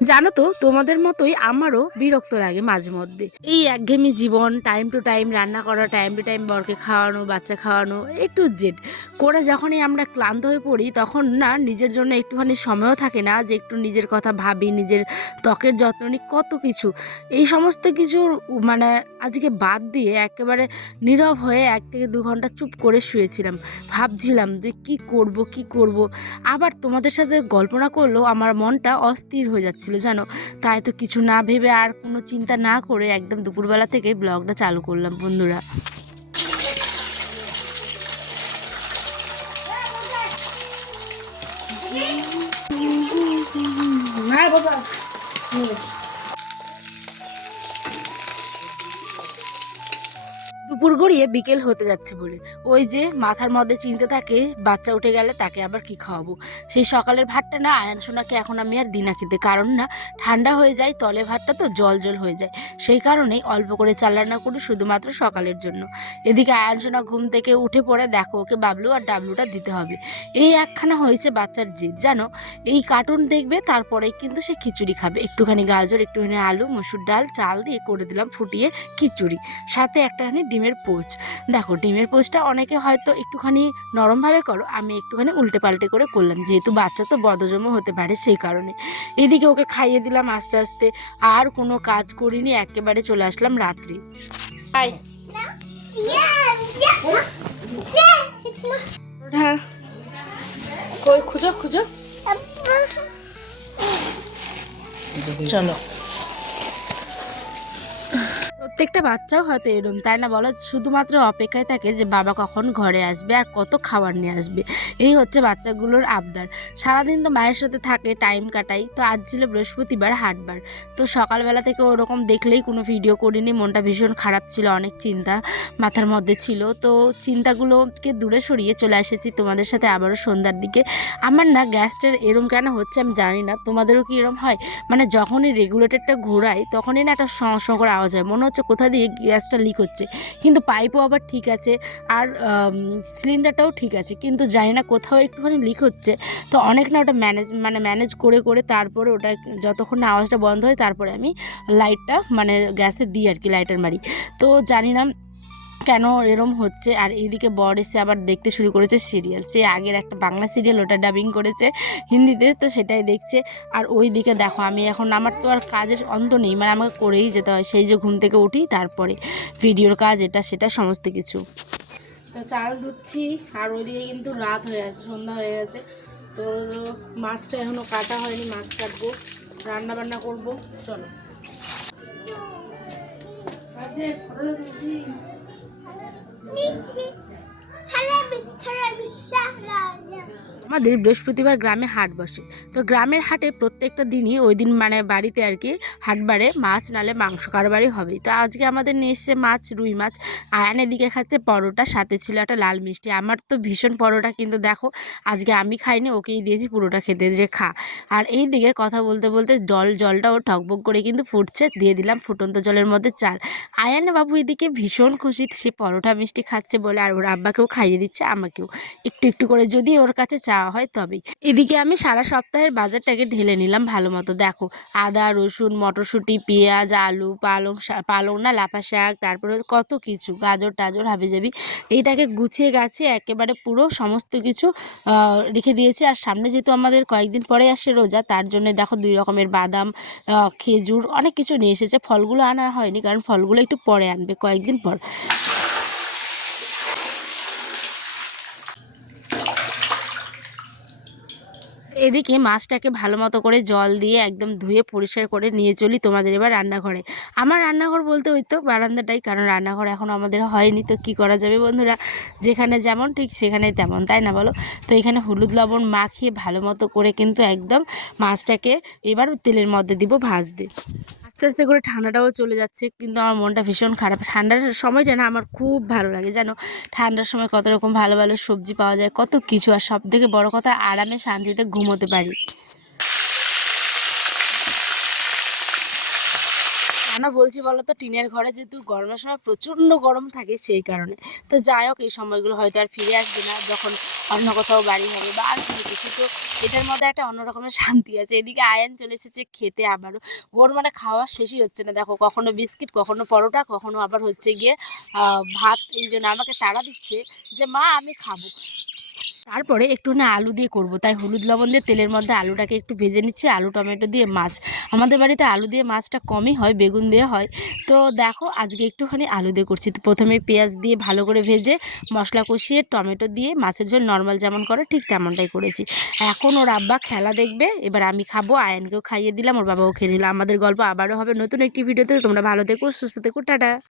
জানো তো, তোমাদের মতোই আমারও বিরক্ত লাগে মাঝে মধ্যে এই একঘেয়েমি জীবন। টাইম টু টাইম রান্না করা, টাইম টু টাইম বরকে খাওয়ানো, বাচ্চা খাওয়ানো, টু জেড করে যখনই আমরা ক্লান্ত হয়ে পড়ি, তখন না নিজের জন্য একটুখানি সময়ও থাকে না যে একটু নিজের কথা ভাবি, নিজের ত্বকের যত্ন নিই, কত কিছু। এই সমস্ত কিছুর মানে আজকে বাদ দিয়ে একেবারে নীরব হয়ে 1 থেকে 2 ঘন্টা চুপ করে শুয়েছিলাম। ভাবছিলাম যে কি করব কি করব। আবার তোমাদের সাথে গল্প না করলেও আমার মনটা অস্থির হয়ে যাচ্ছিল জানো। তাই তো কিছু না ভেবে আর কোনো চিন্তা না করে একদম দুপুরবেলা থেকে ব্লগটা চালু করলাম বন্ধুরা। হ্যাঁ বাবা। দুপুর গড়িয়ে বিকেল হতে যাচ্ছে বলে ওই যে মাথার মধ্যে চিন্তা থাকে, বাচ্চা উঠে গেলে তাকে আবার কি খাওয়াবো। সেই সকালের ভাতটা না আয়ান সোনাকে এখন আমি আর দিনা খেতে, কারণ না ঠান্ডা হয়ে যায়, তলে ভাতটা তো জল জল হয়ে যায়। সেই কারণেই অল্প করে চাল রান্না করি শুধুমাত্র সকালের জন্য। এদিকে আয়ান সোনা ঘুম থেকে উঠে পড়ে দেখো ওকে বাবলু আর ডাবলুটা দিতে হবে। এই একখানা হয়েছে বাচ্চার জিদ জানো। এই কার্টুন দেখবে তারপরে কিন্তু সে খিচুড়ি খাবে। একটুখানি গাজর, একটুখানি আলু, মসুর ডাল, চাল দিয়ে করে দিলাম ফুটিয়ে খিচুড়ি, সাথে একটাখানি ডিমের পোচ। দেখো ডিমের পোচটা অনেকে হয়তো একটুখানি নরমভাবে করো, আমি একটুখানি উল্টে পাল্টে করে করলাম, যেহেতু বাচ্চা তো বদহজম হতে পারে সেই কারণে। এদিকে ওকে খাইয়ে দিলাম আস্তে আস্তে। আর কোনো কাজ করিনি, একেবারে চলে আসলাম রাত্রি। হ্যাঁ কই খুঁজো খুঁজো, চলো। প্রত্যেকটা বাচ্চাও হয়তো এরম, তাই না বলো? শুধুমাত্র অপেক্ষায় থাকে যে বাবা কখন ঘরে আসবে আর কত খাবার নিয়ে আসবে। এই হচ্ছে বাচ্চাগুলোর আবদার। সারাদিন তো মায়ের সাথে থাকে, টাইম কাটাই। তো আজ ছিল বৃহস্পতিবার, হাটবার। তো সকালবেলা থেকে ওরকম দেখলেই কোনো ভিডিও করিনি, মনটা ভীষণ খারাপ ছিল, অনেক চিন্তা মাথার মধ্যে ছিল। তো চিন্তাগুলোকে দূরে সরিয়ে চলে এসেছি তোমাদের সাথে আবারও সন্ধ্যার দিকে। আমার না গ্যাসটার এরম কেন হচ্ছে আমি জানি না, তোমাদেরও কি এরম হয়? মানে যখনই রেগুলেটরটা ঘোরাই তখনই না একটা সঁ সঁ করে আওয়াজ হয়, মনে হচ্ছে কোথা দিয়ে গ্যাসটা লিক হচ্ছে। কিন্তু পাইপও আবার ঠিক আছে, আর সিলিন্ডারটাও ঠিক আছে, কিন্তু জানি না কোথাও একটুখানি লিক হচ্ছে। তো অনেক না ওটা ম্যানেজ করে করে তারপরে ওটা যতক্ষণ না আওয়াজটা বন্ধ হয় তারপরে আমি লাইটটা মানে গ্যাসে দিই আর কি, লাইটার মারি। তো জানি না কেন এরম হচ্ছে। আর এইদিকে বর এসে আবার দেখতে শুরু করেছে সিরিয়াল, সে আগের একটা বাংলা সিরিয়াল ওটা ডাবিং করেছে হিন্দিতে, তো সেটাই দেখছে। আর ওই দিকে দেখো আমি এখন, আমার তো আর কাজের অন্ত নেই, মানে আমাকে করেই যেতে হয়। সেই যে ঘুম থেকে উঠি তারপরে ভিডিওর কাজ, এটা সেটা সমস্ত কিছু। তো চাল ধুচ্ছি, আর ওইদিকে কিন্তু রাত হয়ে গেছে, সন্ধ্যা হয়ে গেছে। তো মাছটা এখনও কাটা হয়নি, মাছ কাটবো, রান্না বান্না করবো। চলো আজকে ফটো তুলছি। আমাদের বৃহস্পতিবার গ্রামে হাট বসে। তো গ্রামের হাটে প্রত্যেকটা দিনই ওই দিন মানে বাড়িতে আর কি হাটবারে মাছ নালে মাংস কারবারই হবে। তো আজকে আমাদের নিয়ে এসছে মাছ, রুই মাছ। আয়ানের দিকে খাচ্ছে পরোটা, সাথে ছিল একটা লাল মিষ্টি। আমার তো ভীষণ পরোটা, কিন্তু দেখো আজকে আমি খাইনি, ওকেই দিয়েছি পুরোটা খেতে, যে খা। আর এই দিকে কথা বলতে বলতে জলটা ও টকবক করে কিন্তু ফুটছে, দিয়ে দিলাম ফুটন্ত জলের মধ্যে চাল। আয়ান বাবু এদিকে ভীষণ খুশি, সে পরোটা মিষ্টি খাচ্ছে বলে, আর ওর আব্বাকেও খাইয়ে দিচ্ছে, আমাকেও একটু একটু করে, যদি ওর কাছে চাওয়া হয় তবেই। এদিকে আমি সারা সপ্তাহের বাজারটাকে ঢেলে নিলাম ভালো মতো। দেখো আদা, রসুন, মটরশুঁটি, পেঁয়াজ, আলু, পালং না লাফা শাক, তারপরে কত কিছু, গাজর টাজর হাবিজাবি, এইটাকে গুছিয়ে গাছিয়ে একেবারে পুরো সমস্ত কিছু রেখে দিয়েছি। আর সামনে যেহেতু আমাদের কয়েকদিন পরে আসে রোজা, তার জন্য দেখো 2 রকমের বাদাম, খেজুর, অনেক কিছু নিয়ে এসেছে। ফলগুলো আনা হয়নি, কারণ ফলগুলো একটু পরে আনবে, কয়েকদিন পর। এদিকে মাছটাকে ভালো মতো করে জল দিয়ে একদম ধুয়ে পরিষ্কার করে নিয়ে চলি তোমাদের এবার রান্নাঘরে। আমার রান্নাঘর বলতে ওই তো বারান্দাটাই, কারণ রান্নাঘর এখন আমাদের হয়নি, তো কি করা যাবে বন্ধুরা, যেখানে যেমন ঠিক সেখানেই তেমন, তাই না বলো? তো এখানে হলুদ লবণ মাখিয়ে ভালো মতো করে কিন্তু একদম মাছটাকে এবার তেলের মধ্যে দিব ভাজতে। আস্তে আস্তে করে ঠান্ডাটাও চলে যাচ্ছে, কিন্তু আমার মনটা ভীষণ খারাপ। ঠান্ডার সময়টা না আমার খুব ভালো লাগে জানো। ঠান্ডার সময় কত রকম ভালো ভালো সবজি পাওয়া যায়, কত কিছু, আর সব থেকে বড় কথা আরামে শান্তিতে ঘুমোতে পারি। কেন বলছি বলো তো, টিনের ঘরে যেহেতু গরমের সময় প্রচণ্ড গরম থাকে সেই কারণে। তো যাই হোক, এই সময়গুলো হয়তো আর ফিরে আসবে না, যখন অন্য কোথাও বাড়ি হবে বা আর কোনো কিছু। তো এটার মধ্যে একটা অন্য রকমের শান্তি আছে। এদিকে আয়ান চলে এসেছে খেতে আবারও। ওর মানে খাওয়া শেষই হচ্ছে না, দেখো কখনো বিস্কিট, কখনো পরোটা, কখনো আবার হচ্ছে গিয়ে ভাত। এই জন্য আমাকে তাড়া দিচ্ছে যে মা আমি খাবো। তারপরে একটুখানি আলু দিয়ে করব, তাই হলুদ লবণ দিয়ে তেলের মধ্যে আলুটাকে একটু ভেজে নিচ্ছি, আলু টমেটো দিয়ে মাছ। আমাদের বাড়িতে আলু দিয়ে মাছটা কমই হয়, বেগুন দিয়ে হয়। তো দেখো আজকে একটুখানি আলু দিয়ে করছি। তো প্রথমে পেঁয়াজ দিয়ে ভালো করে ভেজে মশলা কষিয়ে টমেটো দিয়ে মাছের ঝোল নর্মাল যেমন করে ঠিক তেমনটাই করেছি। এখন ওর আব্বা খেলা দেখবে, এবার আমি খাবো, আয়ানকেও খাইয়ে দিলাম, ওর বাবাও খেয়ে নিল। আমাদের গল্প আবারও হবে নতুন একটি ভিডিওতে। তোমরা ভালো থেকো, সুস্থ থেকো, টাটা।